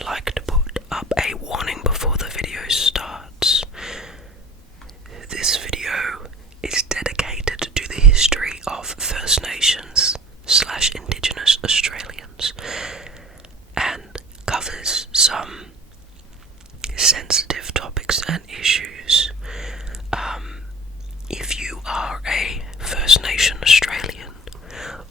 I'd like to put up a warning before the video starts. This video is dedicated to the history of First Nations / Indigenous Australians and covers some sensitive topics and issues. If you are a First Nation Australian,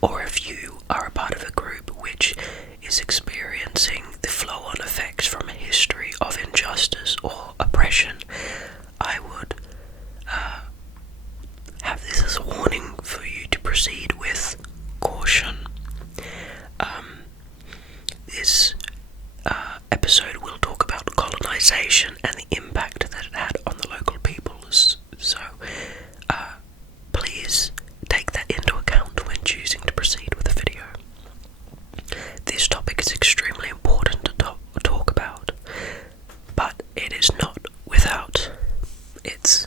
or if you are a part of a group which is experiencing the flow-on effects from a history of injustice or oppression, I would have this as a warning for you to proceed with caution. This episode will talk about colonisation and the impact that it had on the local peoples, so please take that into account when choosing to proceed with the video. This topic is extremely important to talk about, but it is not without its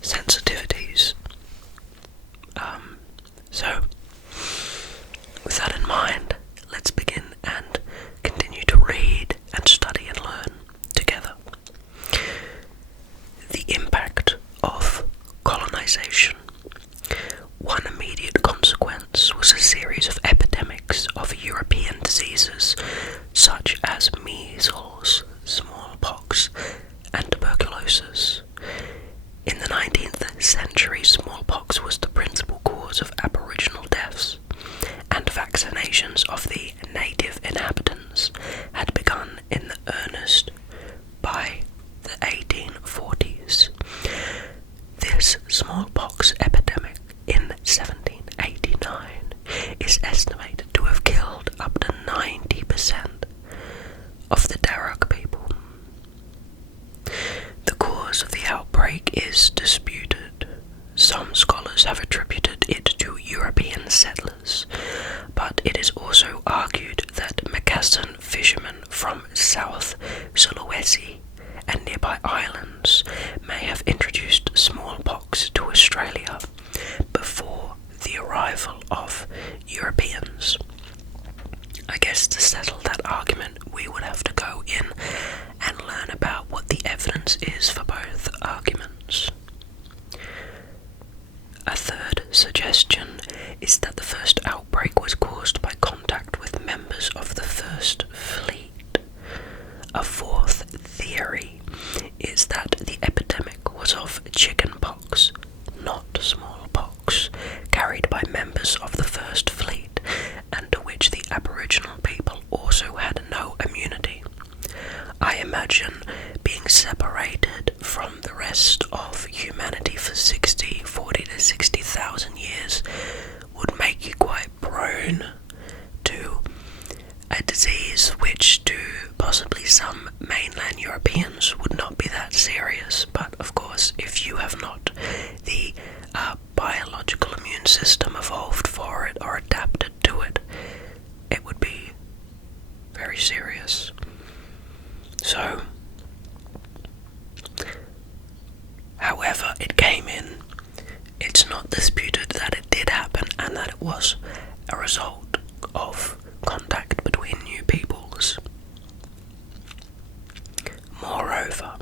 sensitivities. So, with that in mind, let's begin and continue to read and study and learn together. The impact of colonisation. One immediate consequence was a series of epidemics of European diseases such as measles, smallpox, and tuberculosis. In the 19th century, smallpox was the principal cause of Aboriginal deaths, and vaccinations of the native inhabitants had begun in earnest by the 1840s. This smallpox epidemic in 1789 is estimated to have killed up to 90% of the Darug people. The cause of the outbreak is disputed. Some scholars have attributed it to European settlers, but it is also argued that Macassan fishermen from South Sulawesi and nearby islands may have introduced smallpox to Australia before the arrival of Europeans. I guess to settle that argument, we would have to go in and learn about what the evidence is for both arguments. A third suggestion is that the first outbreak was caused by contact with members of the First Fleet. A fourth theory is that the epidemic was of chickenpox, not smallpox, carried by members of the First Fleet, and to which the Aboriginal people also had no immunity. I imagine being separated from the rest of humanity for 40 to 60,000 years would make you quite prone to a disease which to possibly some mainland Europeans would not be that serious, but of course if you have not the biological immune system evolved for it or adapted to it, it would be very serious. So, however it came in, it's not disputed that it did happen and that it was a result of contact between new peoples. Moreover,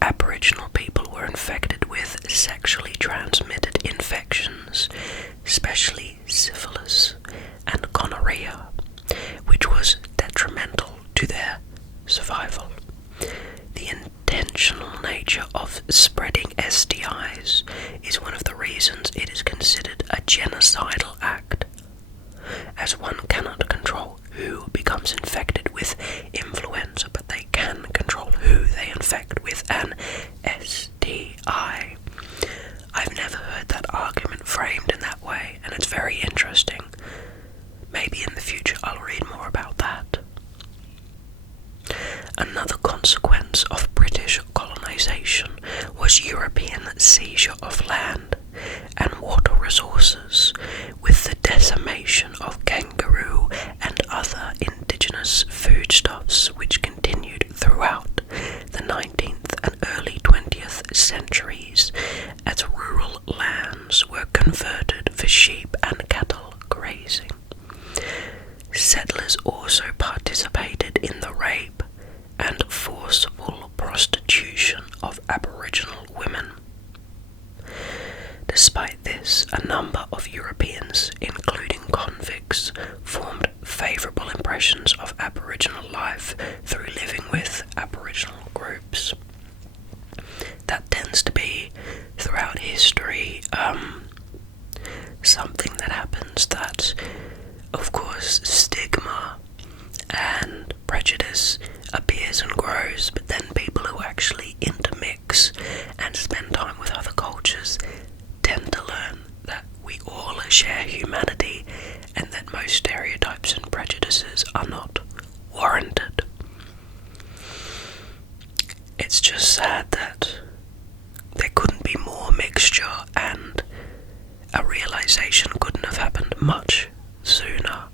Aboriginal people were infected with sexually transmitted infections, especially syphilis and gonorrhea, which was detrimental to their survival. The intentional nature of spreading STIs is one of the reasons it is considered a genocidal act, as one cannot control who becomes infected with influenza, but they can control who they infect with an STI. I've never heard that argument framed in that way, and it's very interesting. Maybe in the future I'll read more about that. Another consequence of British colonisation was European seizure of land and water resources, with the decimation of kangaroo and other indigenous foodstuffs which continued throughout the 19th and early 20th centuries as rural lands were converted for sheep and cattle grazing. Settlers also participated in the rape appears and grows, but then people who actually intermix and spend time with other cultures tend to learn that we all share humanity and that most stereotypes and prejudices are not warranted. It's just sad that there couldn't be more mixture, and a realization couldn't have happened much sooner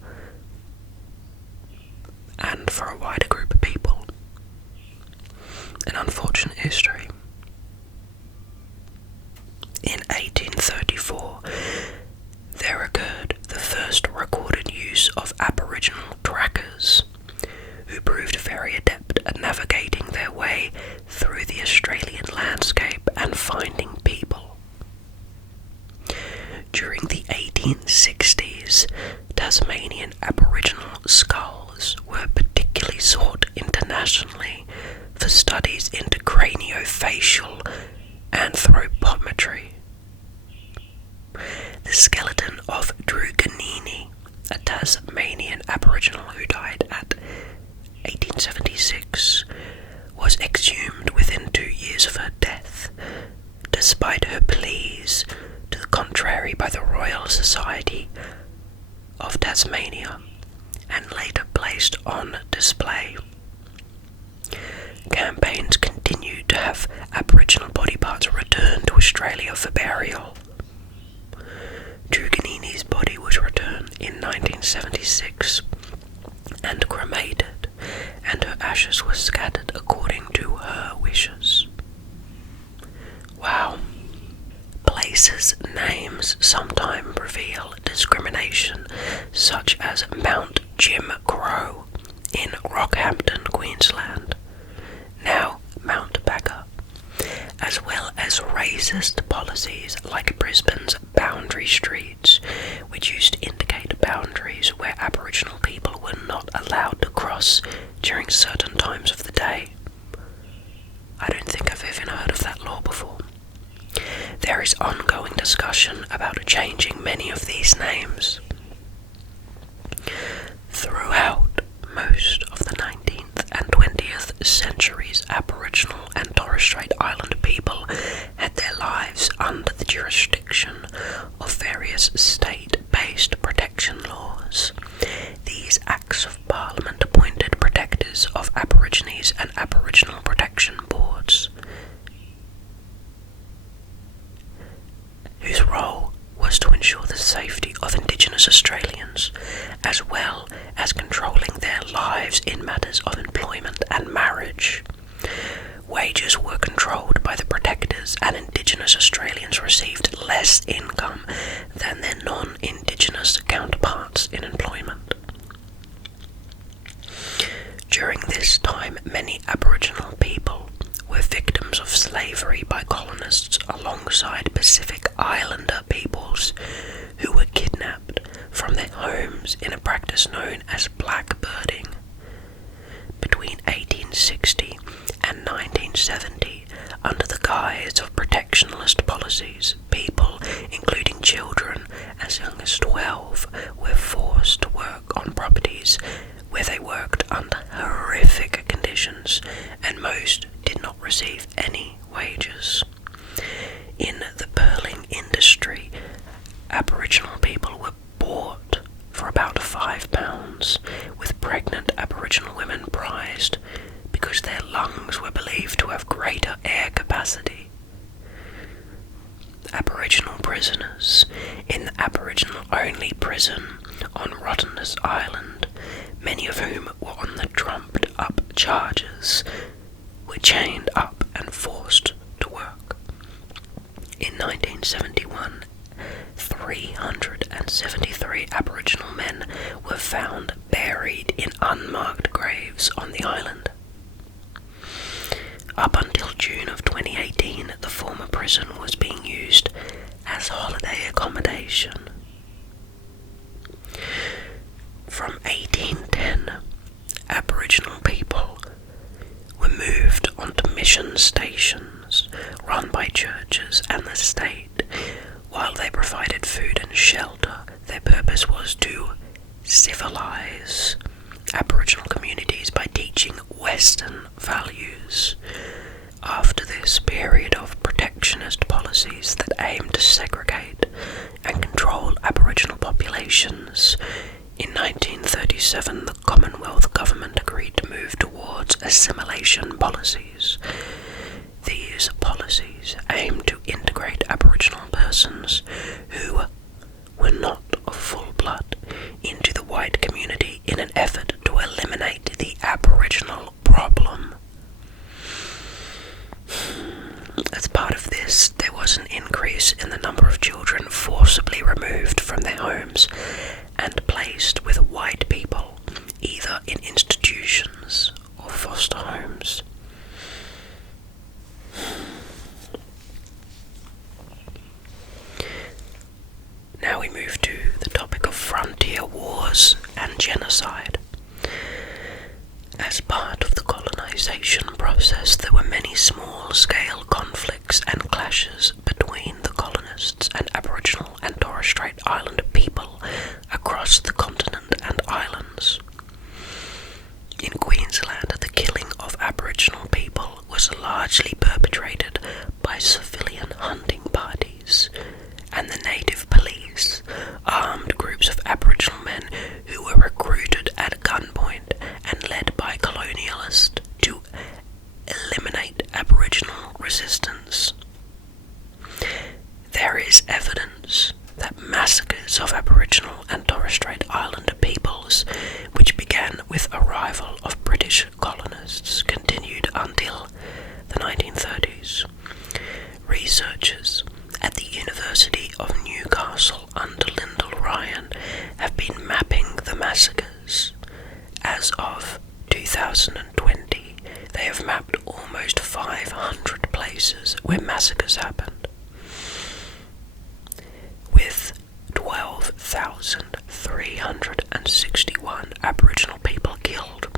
and for a wider group of people. An unfortunate history. In 1834, there occurred the first recorded use of Aboriginal trackers, who proved very adept at navigating their way through the Australian landscape and finding people. During the 1860s, Tasmanian Aboriginal skulls were particularly sought internationally for studies into craniofacial anthropometry. The skeleton of Druganini, a Tasmanian Aboriginal who died at 1876, was exhumed within 2 years of her death, despite her pleas to the contrary by the Royal Society of Tasmania, and later placed on display. Campaigns continued to have Aboriginal body parts returned to Australia for burial. Druganini's body was returned in 1976 and cremated, and her ashes were scattered according to her wishes. Wow. Places' names sometimes reveal discrimination, such as Mount Jim Crow in Rockhampton, Queensland, now Mount Bagger, as well as racist policies like Brisbane's boundary streets, which used to indicate boundaries where Aboriginal people were not allowed to cross during certain times of the day. I don't think I've even heard of that law before. There is ongoing discussion about changing many of these names. Throughout most of the 19th and 20th centuries, Aboriginal and Torres Strait Islander people had their lives under the jurisdiction of various state-based protection laws. These Acts of Parliament appointed protectors of Aborigines and Aboriginal protection boards, whose role was to ensure the safety of Indigenous Australians, as well as controlling their lives in matters of employment and marriage. Wages were controlled by the protectors, and Indigenous Australians received less income than their non-Indigenous counterparts in employment. During this time, many Aboriginal people were victims of slavery by colonists alongside Pacific Islander peoples who were kidnapped from their homes in a practice known as blackbirding. Between 1860 and 1970, under the guise of protectionist policies, people, including children as young as 12, were forced to work on properties where they worked under horrific conditions, and most did not receive any wages. In the pearling industry, Aboriginal people were bought for about £5, with pregnant Aboriginal women prized because their lungs were believed to have greater air capacity. Aboriginal prisoners in the Aboriginal-only prison on Rottnest Island, many of whom were on the trumped-up charges, were chained up and forced to work. In 1971, 373 Aboriginal men were found buried in unmarked graves on the island. Up until June of 2018, the former prison was being used as holiday accommodation. From 1810, Aboriginal people were moved onto mission stations run by churches and the state. While they provided food and shelter, their purpose was to civilise Aboriginal communities by teaching Western 1947, the Commonwealth government agreed to move towards assimilation policies. These policies aimed to integrate Aboriginal persons who were not of full blood into the white community in an effort to eliminate the Aboriginal problem. As part of this, there was an increase in the number of children forcibly removed from their homes and placed with white people, either in institutions or foster homes. Now we move to the topic of frontier wars and genocide. As part of the colonisation process, there were many small-scale conflicts and clashes between the colonists and Aboriginal and Torres Strait Islander people across the continent and islands. In Queensland, the killing of Aboriginal people was largely perpetrated by civilian hunting parties and the native police, armed groups of Aboriginal men who were recruited at gunpoint and led by colonialists to eliminate Aboriginal resistance. There is evidence that massacres of Aboriginal and Torres Strait Islander peoples, which began with arrival of British colonists, continued until the 1930s. Researchers at the University of Newcastle under Lyndall Ryan have been mapping the massacres. As of 2020, they have mapped almost 500 places where massacres happened, with 12,361 Aboriginal people killed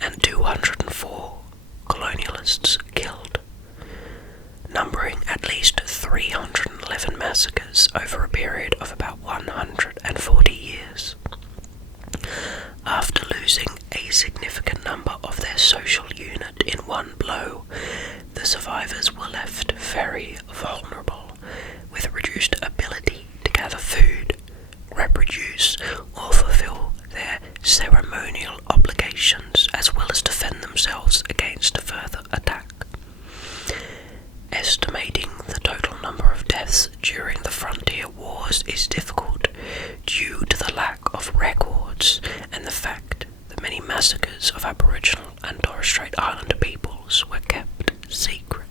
and 204 colonialists killed, numbering at least 311 massacres over a period of about 140 years. After losing a significant number of their social unit in one blow, the survivors were left very vulnerable, with reduced ability to gather food, reproduce, or fulfill their ceremonial obligations, as well as defend themselves against further attack. Estimating the total number of deaths during the frontier wars is difficult due to the lack of records and the fact that many massacres of Aboriginal and Torres Strait Islander peoples were kept secret.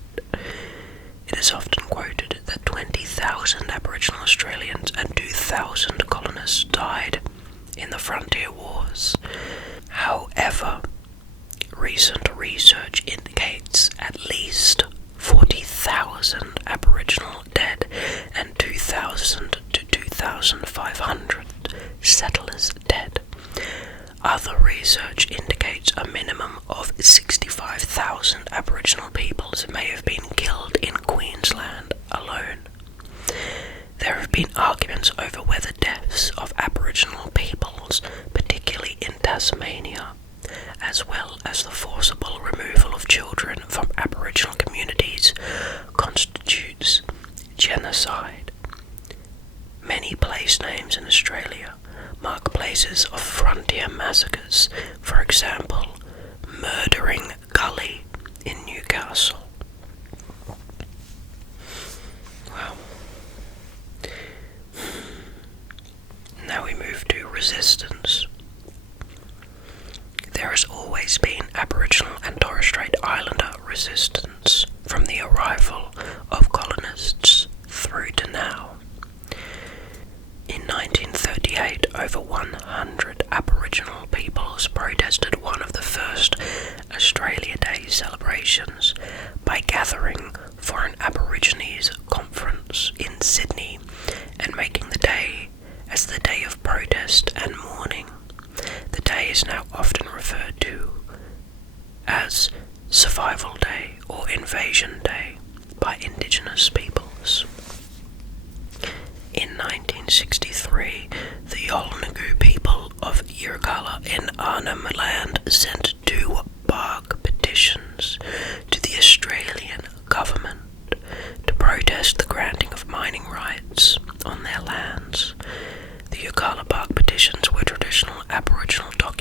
It is often quoted that 20,000 Aboriginal Australians and 2,000 colonists died in the frontier wars. However, recent research indicates at least 40,000 Aboriginal dead and 2,000 to 2,500 settlers dead. Other research indicates a minimum of 65,000 Aboriginal peoples may have been killed in Queensland alone. There have been arguments over whether deaths of Aboriginal peoples, particularly in Tasmania, as well as the forcible removal of children from Aboriginal communities, constitutes genocide. Many place names in Australia mark places of frontier massacres, for example, Murdering Gully in Newcastle. Wow. Now we move to resistance. There has always been Aboriginal and Torres Strait Islander resistance from the arrival of colonists through to now. In 1938, over 100 Aboriginal peoples protested one of the first Australia Day celebrations by gathering for an Aborigines conference in Sydney and making the day as the day of protest and mourning. The day is now often referred to as Survival Day or Invasion Day by Indigenous peoples. In 1963, the Yolngu people of Yirrkala in Arnhem Land sent 2 bark petitions to the Australian government to protest the granting of mining rights on their lands. The Yirrkala bark petitions were traditional Aboriginal documents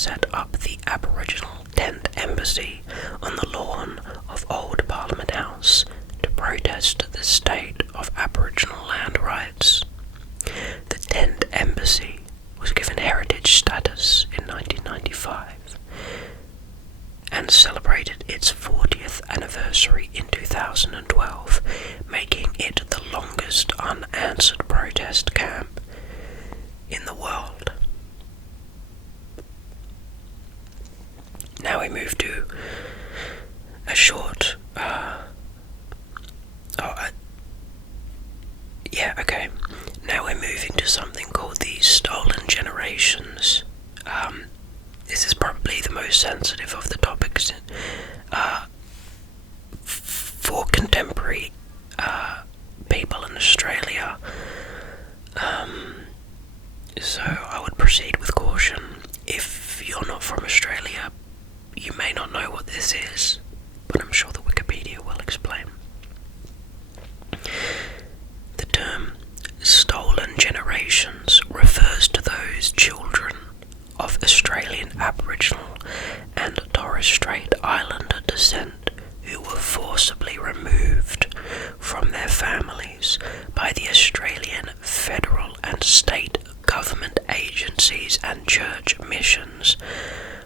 set up the Aboriginal Tent Embassy on the lawn of Old Parliament House to protest the state of Aboriginal land rights. The Tent Embassy was given heritage status in 1995 and celebrated its 40th anniversary in 2012, making it the longest unanswered protest camp in the world. Now we move to a short, Now we're moving to something called the Stolen Generations. This is probably the most sensitive of the topics for contemporary people in Australia. So I would proceed with caution. If you're not from Australia, you may not know what this is, but I'm sure the Wikipedia will explain. The term stolen generations refers to those children of Australian Aboriginal and Torres Strait Islander descent who were forcibly removed from their families by the Australian federal and state government agencies and church missions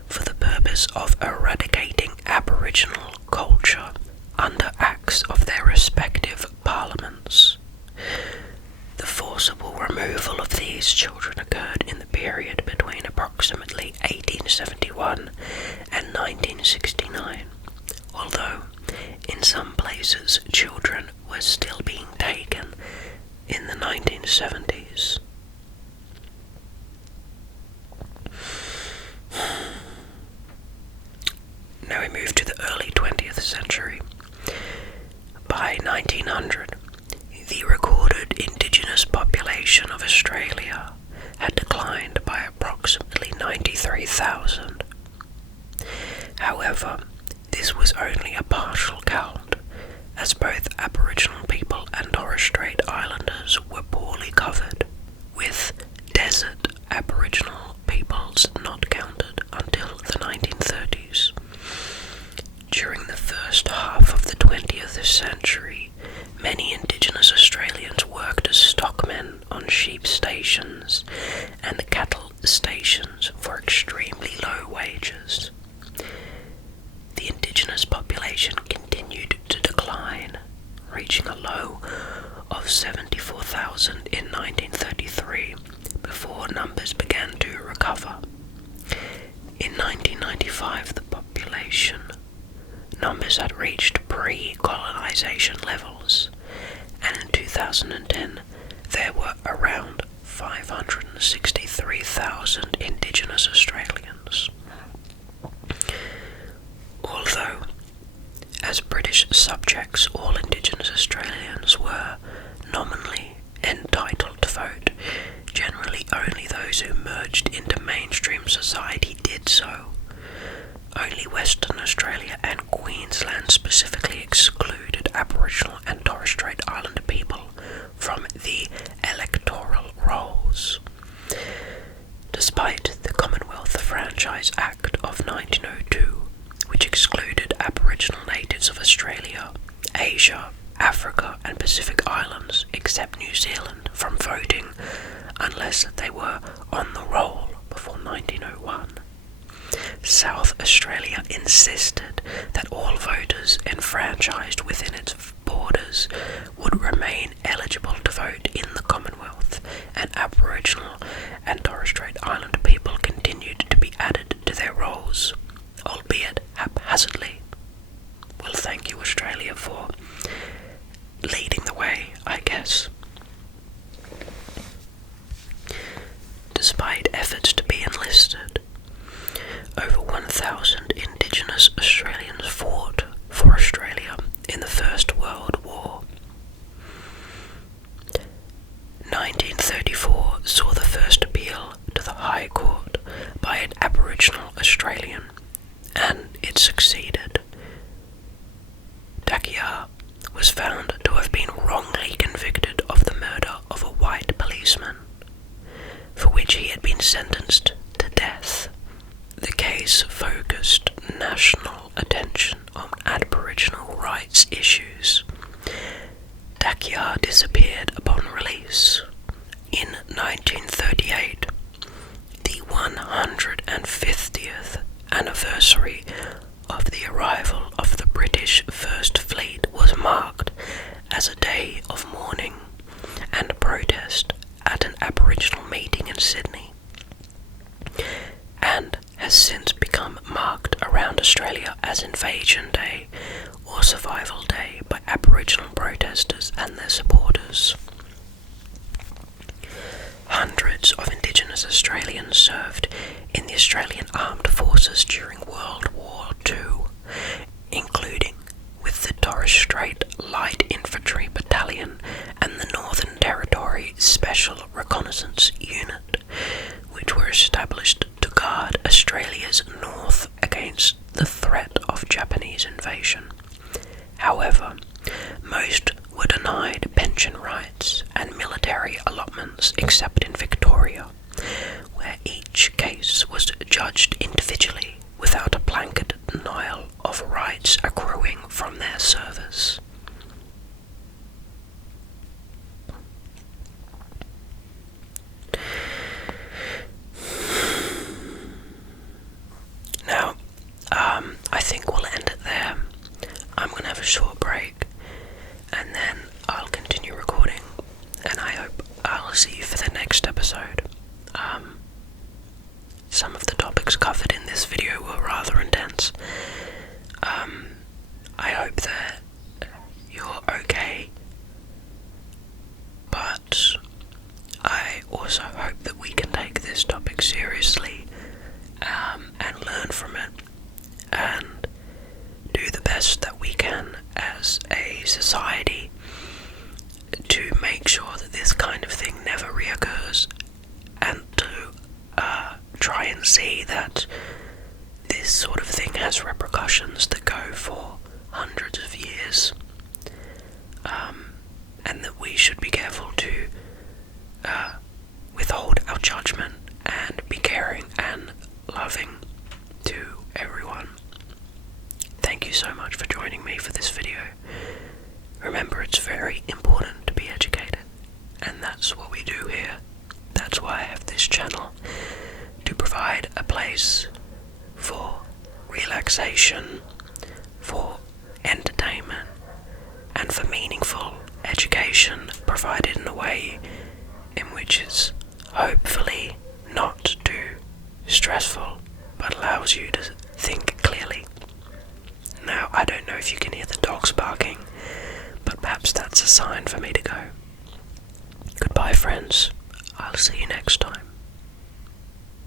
for the purpose of eradicating Aboriginal culture under acts of their respective parliaments. The forcible removal of these children occurred in the period between approximately 1871 and 1969, although in some places children were still being taken in the 1970s. Now we move to the early 20th century. By 1900, the recorded Indigenous population of Australia had declined by approximately 93,000. However, this was only a partial count, as both Aboriginal people and Torres Strait Islanders were poorly covered, with desert Aboriginal peoples not counted until the 1930s. During the first half of the 20th century, many Indigenous Australians worked as stockmen on sheep stations and cattle stations for extremely low wages. The Indigenous population continued to decline, reaching a low of 74,000 in 1933 before numbers began to recover. In 1995, the population numbers had reached pre-colonisation levels, and in 2010 there were around 563,000 Indigenous Australians. Although, as British subjects, all Indigenous Australians were nominally entitled to vote, generally only those who merged into mainstream society did so. Only Western Australia and Queensland specifically excluded Aboriginal and Torres Strait Islander people from the electoral rolls. Despite the Commonwealth Franchise Act of 1902, which excluded Aboriginal natives of Australia, Asia, Africa and Pacific Islands, except New Zealand, from voting unless they were on the roll before 1901. South Australia insisted that all voters enfranchised within its borders would remain eligible to vote in the Commonwealth, and Aboriginal and Torres Strait Islander people continued to be added to their rolls, albeit haphazardly. Well, thank you, Australia, for leading the way, I guess. Despite efforts to be enlisted, over 1,000 Indigenous Australians fought for Australia in the First World War. 1934 saw the first appeal to the High Court by an Aboriginal Australian, and it succeeded. Dakia was found to have been wrongly convicted of the murder of a white policeman, for which he had been sentenced to death. The case focused national attention on Aboriginal rights issues. Dakyar disappeared upon release. In 1938, the 150th anniversary of the arrival of the British First Fleet was marked as a day of mourning and protest at an Aboriginal meeting in Sydney, and has since become marked around Australia as Invasion Day or Survival Day by Aboriginal protesters and their supporters. Hundreds of Indigenous Australians served in the Australian Armed Forces during World War II, including with the Torres Strait Light Infantry Battalion and the Northern Territory Special Reconnaissance Unit, which were established to guard Australia's north against the threat of Japanese invasion. However, most were denied pension rights and military allotments except in Victoria, where each case was judged individually without a blanket denial of rights accruing from their service. Now, I think we'll end it there. I'm going to have a short break, and then I'll continue recording, and I hope I'll see you for the next episode. Some of the topics covered in this video were rather intense. I hope that you're okay, but I also hope that we can take this topic seriously and learn from it and do the best that we can as a society to make sure that this kind of thing never reoccurs, and to try and see that this sort of thing has repercussions that go for hundreds of years, and that we should be careful to withhold our judgment and be caring and loving to everyone. Thank you so much for joining me for this video. Remember, it's very important to be educated, and that's what we do here. That's why I have this channel, to provide a place for relaxation, for entertainment, and for meaningful education provided in a way in which is hopefully not too stressful, but allows you to think clearly. Now, I don't know if you can hear the dogs barking, but perhaps that's a sign for me to go. Goodbye, friends. I'll see you next time.